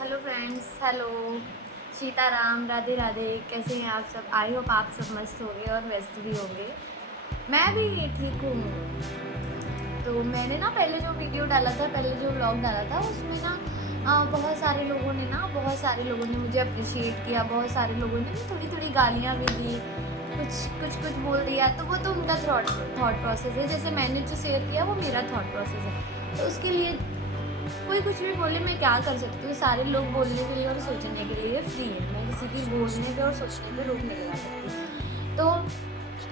Hello friends, hello Sitaram, Radhe Radhe. कैसे हैं आप सब? आई होप आप सब मस्त होंगे और व्यस्त भी होंगे। मैं भी ठीक हूँ। तो मैंने ना पहले जो वीडियो डाला था, पहले जो व्लॉग डाला था, उसमें ना बहुत सारे लोगों ने मुझे अप्रिशिएट किया। बहुत सारे लोगों ने थोड़ी थोड़ी गालियाँ भी दी, कुछ बोल दिया। तो वो तो उनका थॉट प्रोसेस है। जैसे मैंने जो शेयर किया वो मेरा थॉट प्रोसेस है। तो उसके लिए कोई कुछ भी बोले, मैं क्या कर सकती हूँ? सारे लोग बोलने के लिए और सोचने के लिए फ्री है। मैं किसी की बोलने पे और सोचने पे रोक नहीं लगा सकती। तो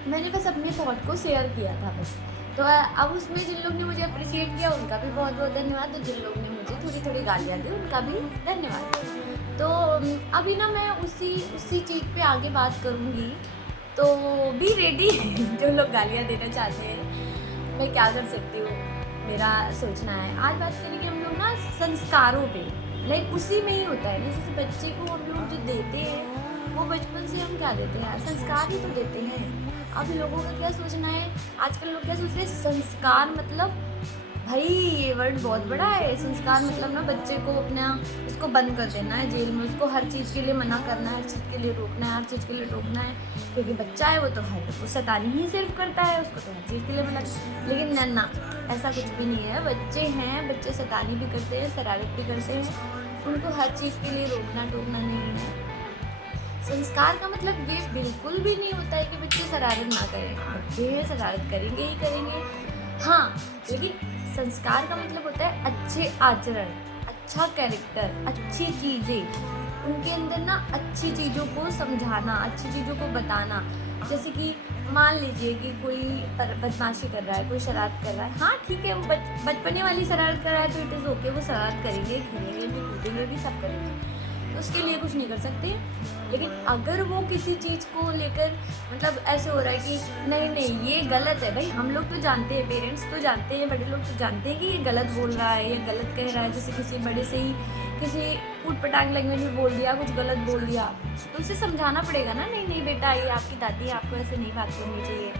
मैंने बस अपने थॉट को शेयर किया था बस। तो अब उसमें जिन लोग ने मुझे अप्रिशिएट किया उनका भी बहुत बहुत धन्यवाद, और जिन लोग ने मुझे थोड़ी थोड़ी गालियाँ दी उनका भी धन्यवाद। तो अभी ना मैं उसी चीज़ पे आगे बात करूँगी। तो बी रेडी जो लोग गालियाँ देना चाहते हैं, मैं क्या कर सकती हूँ, मेरा सोचना है। आज बात करेंगे हम लोग ना संस्कारों पे। लाइक उसी में ही होता है ना, जैसे बच्चे को हम लोग जो देते हैं वो बचपन से हम क्या देते हैं? संस्कार ही तो देते हैं। अब लोगों का क्या सोचना है, आजकल लोग क्या सोचते हैं, संस्कार मतलब भाई ये वर्ड बहुत बड़ा है। संस्कार मतलब ना बच्चे को अपना उसको बंद कर देना है जेल में, उसको हर चीज़ के लिए मना करना है, हर चीज़ के लिए रोकना है, हर चीज़ के लिए टोकना है। क्योंकि बच्चा है वो तो वो शैतानी ही सिर्फ करता है, उसको तो हर चीज़ के लिए मना। लेकिन ना, ऐसा कुछ भी नहीं है। बच्चे हैं, बच्चे शैतानी भी करते हैं, शरारत भी करते हैं। उनको हर चीज़ के लिए रोकना टोकना नहीं है। संस्कार का मतलब ये बिल्कुल भी नहीं होता है कि बच्चे शरारत ना करें। बच्चे शरारत करेंगे ही करेंगे, हाँ। लेकिन संस्कार का मतलब होता है अच्छे आचरण, अच्छा कैरेक्टर, अच्छी चीज़ें। उनके अंदर ना अच्छी चीज़ों को समझाना, अच्छी चीज़ों को बताना। जैसे कि मान लीजिए कि कोई बदमाशी कर रहा है, कोई शरारत कर रहा है, हाँ ठीक है, वो बचपने वाली शरारत कर रहा है तो इट इज़ ओके। वो शरारत करेंगे, खेलेंगे भी, कूदेंगे भी, सब करेंगे, तो उसके लिए कुछ नहीं कर सकते। लेकिन अगर वो किसी चीज़ को लेकर मतलब ऐसे हो रहा है कि नहीं नहीं ये गलत है, भाई हम लोग तो जानते हैं, पेरेंट्स तो जानते हैं, बड़े लोग तो जानते हैं कि ये गलत बोल रहा है, ये गलत कह रहा है। जैसे किसी बड़े से ही किसी ऊट पटांग लैंग्वेज में बोल दिया, कुछ गलत बोल दिया, तो उसे समझाना पड़ेगा ना, नहीं नहीं बेटा ये आपकी दादी है, आपको ऐसे नहीं बात करनी चाहिए।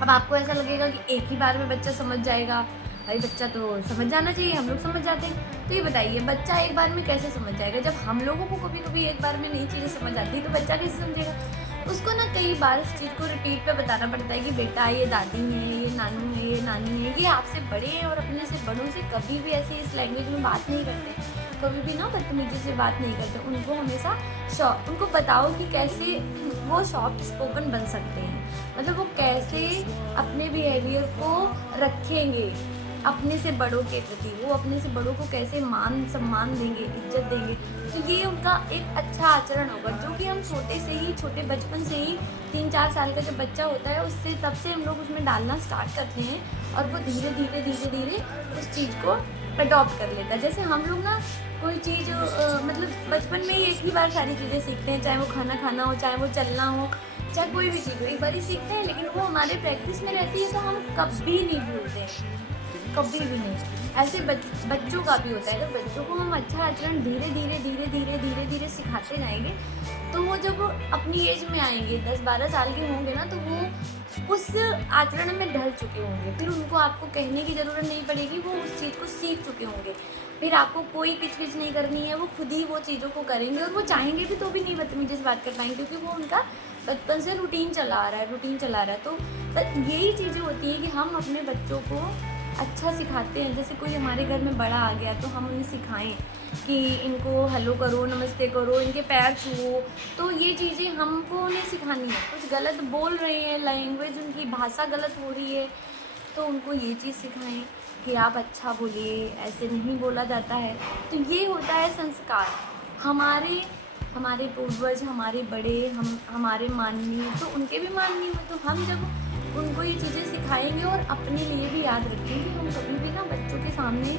अब आपको ऐसा लगेगा कि एक ही बार में बच्चा समझ जाएगा। भाई बच्चा तो समझ जाना चाहिए, हम लोग समझ जाते हैं। तो ये बताइए बच्चा एक बार में कैसे समझ जाएगा? जब हम लोगों को कभी कभी एक बार में नई चीज़ें समझ आती है तो बच्चा कैसे समझेगा? उसको ना कई बार इस चीज़ को रिपीट पे बताना पड़ता है कि बेटा ये दादी है, ये नानू है, ये नानी है, ये आपसे बड़े हैं और अपने से बड़ों से कभी भी ऐसे इस लैंग्वेज में बात नहीं करते, कभी भी ना बदतमीजी से बात नहीं करते। उनको हमेशा उनको बताओ कि कैसे वो सॉफ्ट स्पोकन बन सकते हैं, मतलब वो कैसे अपने बिहेवियर को रखेंगे अपने से बड़ों के प्रति, वो अपने से बड़ों को कैसे मान सम्मान देंगे, इज्जत देंगे। तो ये उनका एक अच्छा आचरण होगा, जो कि हम छोटे बचपन से ही 3-4 साल का जब बच्चा होता है उससे तब से हम लोग उसमें डालना स्टार्ट करते हैं, और वो धीरे धीरे धीरे धीरे उस चीज़ को अडॉप्ट कर लेता है। जैसे हम लोग ना कोई चीज़ मतलब बचपन में ही एक ही बार सारी चीज़ें सीखते हैं, चाहे वो खाना खाना हो, चाहे वो चलना हो, चाहे कोई भी चीज़ हो, एक बार ही सीखते हैं। लेकिन वो हमारे प्रैक्टिस में रहती है तो हम कभी नहीं भूलते हैं, कभी भी नहीं। ऐसे बच्चों का भी होता है। अगर बच्चों को हम अच्छा आचरण धीरे धीरे धीरे धीरे धीरे धीरे सिखाते जाएंगे तो वो जब अपनी एज में आएंगे, 10-12 साल के होंगे ना, तो वो उस आचरण में ढल चुके होंगे। फिर उनको आपको कहने की ज़रूरत नहीं पड़ेगी, वो उस चीज़ को सीख चुके होंगे। फिर आपको कोई किचकिच नहीं करनी है, वो खुद ही वो चीज़ों को करेंगे, और वो चाहेंगे भी तो भी नहीं बदतमीजी से बात कर पाएंगे, क्योंकि वो उनका बचपन से रूटीन चला आ रहा है। तो यही चीज़ें होती हैं कि हम अपने बच्चों को अच्छा सिखाते हैं। जैसे कोई हमारे घर में बड़ा आ गया तो हम उन्हें सिखाएं कि इनको हेलो करो, नमस्ते करो, इनके पैर छुओ। तो ये चीज़ें हमको उन्हें सिखानी है। कुछ गलत बोल रहे हैं, लैंग्वेज उनकी भाषा गलत हो रही है, तो उनको ये चीज़ सिखाएं कि आप अच्छा बोलिए, ऐसे नहीं बोला जाता है। तो ये होता है संस्कार। हमारे हमारे पूर्वज, हमारे बड़े, हमारे माननीय, तो उनके भी माननीय हुए। तो हम जब उनको ये चीज़ें सिखाएंगे और अपने लिए भी याद रखेंगे, हम कभी भी ना बच्चों के सामने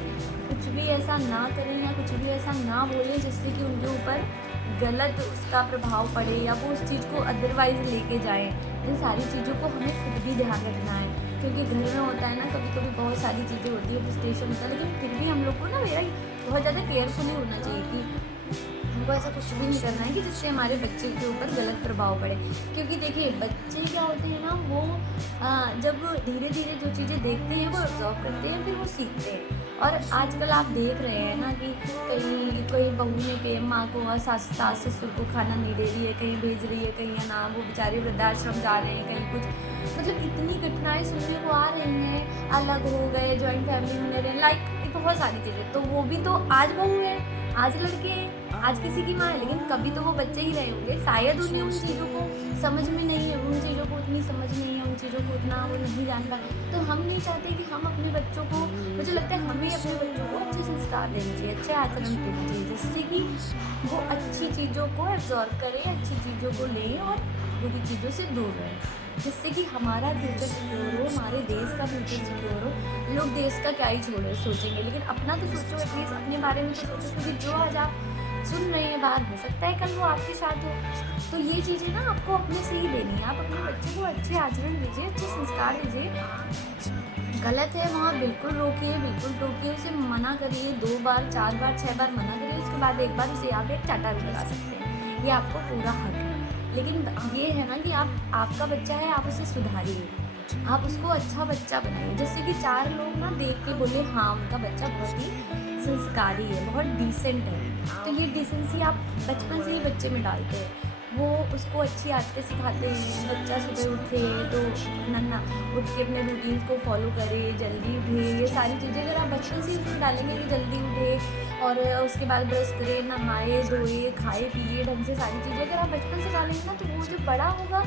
कुछ भी ऐसा ना करें या कुछ भी ऐसा ना बोलें जिससे कि उनके ऊपर गलत उसका प्रभाव पड़े या वो उस चीज़ को अदरवाइज लेके जाएं। इन सारी चीज़ों को हमें खुद भी ध्यान रखना है, क्योंकि घर में होता है ना, कभी कभी बहुत सारी चीज़ें होती है, फ्रस्ट्रेशन होता है, लेकिन फिर भी हम लोग को ना मेरा बहुत ज़्यादा केयरफुली होना चाहिए कि हमको ऐसा कुछ भी नहीं करना है कि जिससे हमारे बच्चे के ऊपर गलत प्रभाव पड़े। क्योंकि देखिए बच्चे क्या होते हैं ना, वो जब धीरे धीरे जो चीज़ें देखते हैं वो ऑब्जर्व करते हैं, फिर वो सीखते हैं। और आजकल आप देख रहे हैं ना कि कहीं कहीं बहू ने पे माँ को और सास ससुर को खाना नहीं दे रही है, कहीं भेज रही है, कहीं है ना वो बेचारे वृद्धाश्रम जा रहे हैं, कहीं कुछ, मतलब इतनी घटनाएं सुनने को आ रही हैं। अलग हो गए, जॉइंट फैमिली में रहे, लाइक बहुत सारी चीज़ें। तो वो भी तो आज बहू है, आज लड़के हैं, आज किसी की माँ है, लेकिन कभी तो वो बच्चे ही रहे होंगे। शायद उन्हें उन चीज़ों को समझ में नहीं है, उन चीज़ों को उतनी समझ नहीं है, उन चीज़ों को उतना वो नहीं जान पाए। तो हम नहीं चाहते कि हम अपने बच्चों को, मुझे लगता है हमें अपने बच्चों को अच्छे संस्कार देने चाहिए, अच्छे आचरण देने चाहिए, जिससे कि वो अच्छी चीज़ों को एब्जॉर्व करें, अच्छी चीज़ों को लें और बुरी चीज़ों से दूर रहें, जिससे कि हमारा फ्यूचर सिक्योर हो, हमारे देश का फ्यूचर सिक्योर हो। लोग देश का क्या ही छोड़े सोचेंगे, लेकिन अपना तो सोचो, एटलीस्ट अपने बारे में तो सोचो, क्योंकि जो आज आप सुन रहे हैं बाहर, हो सकता है कल वो आपके साथ हो। तो ये चीज़ें ना आपको अपने से ही देनी है। आप अपने बच्चे को अच्छे आचरण दीजिए, अच्छे संस्कार दीजिए। गलत है वहाँ बिल्कुल रोकिए, बिल्कुल टोकिए, उसे मना करिए, 2 बार 4 बार 6 बार मना करिए, उसके बाद एक बार उसे आप एक चाटा भी लगा सकते हैं, ये आपको पूरा हक है। लेकिन ये है ना कि आपका बच्चा है, आप उसे सुधारिए, आप उसको अच्छा बच्चा बनाइए, जिससे कि 4 लोग ना देख के बोले हाँ उनका बच्चा बहुत ही संस्कारी है, बहुत डिसेंट है। तो ये डिसेंसी आप बचपन से ही बच्चे में डालते हैं, वो उसको अच्छी आदतें सिखाते हैं। बच्चा सुबह उठे तो नन्ना उठ के अपने रूटीन को फॉलो करे, जल्दी उठे, ये सारी चीज़ें अगर आप बचपन से ही उसको डालेंगे कि जल्दी उठे और उसके बाद ब्रश करे, नहाए धोए, खाए पिए ढंग से, सारी चीज़ें अगर आप बचपन से डालेंगे ना, तो वो जो बड़ा होगा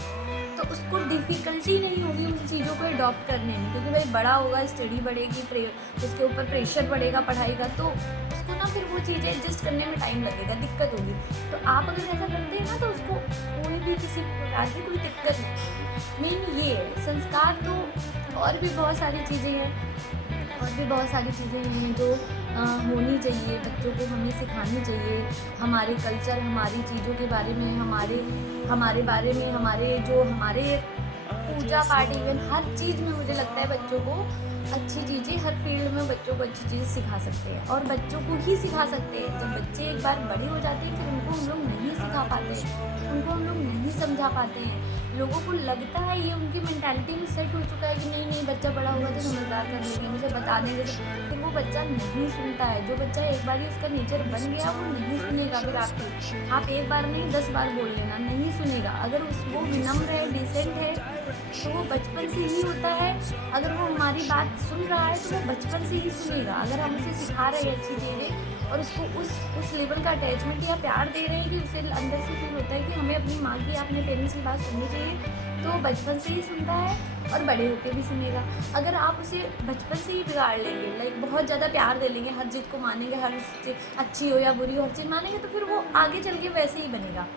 तो उसको डिफ़िकल्टी नहीं होगी उन चीज़ों को अडॉप्ट करने में, क्योंकि भाई बड़ा होगा, स्टडी बढ़ेगी, उसके ऊपर प्रेशर बढ़ेगा पढ़ाई का, तो उसको ना फिर वो चीज़ें एडजस्ट करने में टाइम लगेगा, दिक्कत होगी। तो आप अगर ऐसा करते हैं ना, तो उसको कोई भी किसी प्रकार की कोई दिक्कत नहीं। मेन ये है संस्कार। तो और भी बहुत सारी चीज़ें हैं, और भी बहुत सारी चीज़ें हैं जो होनी चाहिए, बच्चों को हमें सिखानी चाहिए। हमारे कल्चर, हमारी चीज़ों के बारे में, हमारे बारे में, हमारे पूजा पाठ, इवन हर चीज़ में मुझे लगता है बच्चों को अच्छी चीज़ें, हर फील्ड में बच्चों को अच्छी चीज़ें सिखा सकते हैं, और बच्चों को ही सिखा सकते हैं। जब बच्चे एक बार बड़े हो जाते हैं, फिर उनको हम लोग नहीं सिखा पाते, उनको हम लोग नहीं समझा पाते हैं। लोगों को लगता है, ये उनकी मेंटालिटी में सेट हो चुका है कि नहीं नहीं बच्चा बड़ा होगा तो समझदार कर लेंगे, मुझे बता देंगे, तो फिर वो बच्चा नहीं सुनता है। जो बच्चा एक बार ही उसका नेचर बन गया, वो नहीं सुनेगा। फिर आप एक बार नहीं 10 बार बोल लेना, नहीं सुनेगा। अगर वो विनम्र है, डिसेंट है, तो वो बचपन से ही होता है। अगर वो हमारी बात सुन रहा है तो वो बचपन से ही सुनेगा। अगर हम उसे सिखा रहे हैं अच्छी चीज़ें, और उसको उस लेवल का अटैचमेंट या प्यार दे रहे हैं कि उसे अंदर से फील होता है कि हमें अपनी माँ की या अपने पेरेंट्स की बात सुननी चाहिए, तो वो बचपन से ही सुनता है और बड़े होकर भी सुनेगा। अगर आप उसे बचपन से ही बिगाड़ लेंगे, लाइक बहुत ज़्यादा प्यार दे लेंगे, हर जिद को मानेंगे, हर चीज़ अच्छी हो या बुरी हो हर चीज़ मानेंगे, तो फिर वो आगे चल के वैसे ही बनेगा।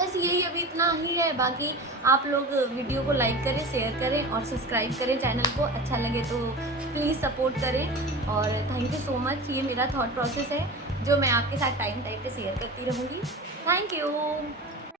बस यही अभी इतना ही है। बाकी आप लोग वीडियो को लाइक करें, शेयर करें और सब्सक्राइब करें चैनल को। अच्छा लगे तो प्लीज़ सपोर्ट करें, और थैंक यू सो मच। ये मेरा थॉट प्रोसेस है जो मैं आपके साथ टाइम पे शेयर करती रहूँगी। Thank you.